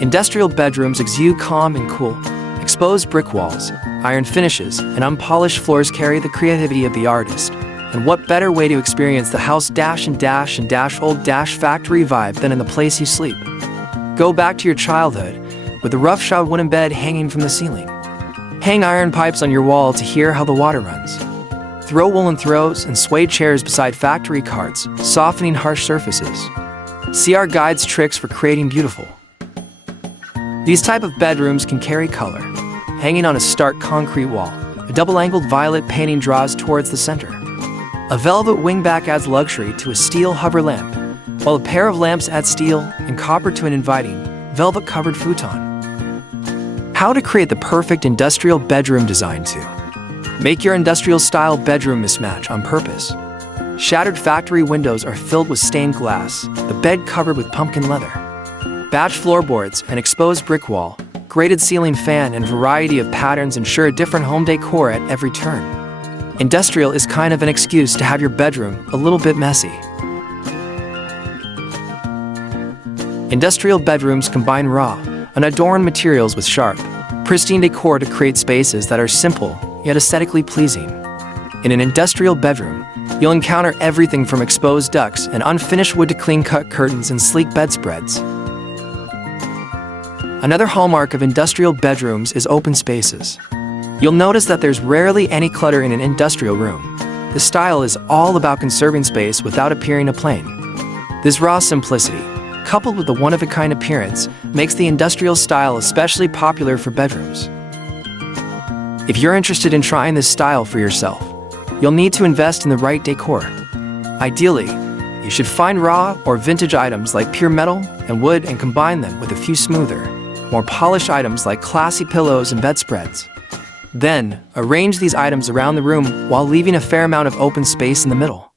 Industrial bedrooms exude calm and cool. Exposed brick walls, iron finishes, and unpolished floors carry the creativity of the artist. And what better way to experience the house dash and dash and dash old dash factory vibe than in the place you sleep? Go back to your childhood with the roughshod wooden bed hanging from the ceiling. Hang iron pipes on your wall to hear how the water runs. Throw woolen throws and suede chairs beside factory carts, softening harsh surfaces. See our guide's tricks for creating beautiful. These type of bedrooms can carry color. Hanging on a stark concrete wall, a double-angled violet painting draws towards the center. A velvet wingback adds luxury to a steel hover lamp, while a pair of lamps add steel and copper to an inviting, velvet-covered futon. How to create the perfect industrial bedroom design to make your industrial-style bedroom mismatch on purpose. Shattered factory windows are filled with stained glass, the bed covered with pumpkin leather. Batch floorboards, an exposed brick wall, grated ceiling fan, and variety of patterns ensure a different home decor at every turn. Industrial is kind of an excuse to have your bedroom a little bit messy. Industrial bedrooms combine raw, unadorned materials with sharp, pristine decor to create spaces that are simple yet aesthetically pleasing. In an industrial bedroom, you'll encounter everything from exposed ducts and unfinished wood to clean-cut curtains and sleek bedspreads. Another hallmark of industrial bedrooms is open spaces. You'll notice that there's rarely any clutter in an industrial room. The style is all about conserving space without appearing a plain. This raw simplicity, coupled with the one-of-a-kind appearance, makes the industrial style especially popular for bedrooms. If you're interested in trying this style for yourself, you'll need to invest in the right decor. Ideally, you should find raw or vintage items like pure metal and wood and combine them with a few smoother, more polished items like classy pillows and bedspreads. Then, arrange these items around the room while leaving a fair amount of open space in the middle.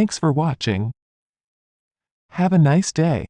Thanks for watching. Have a nice day.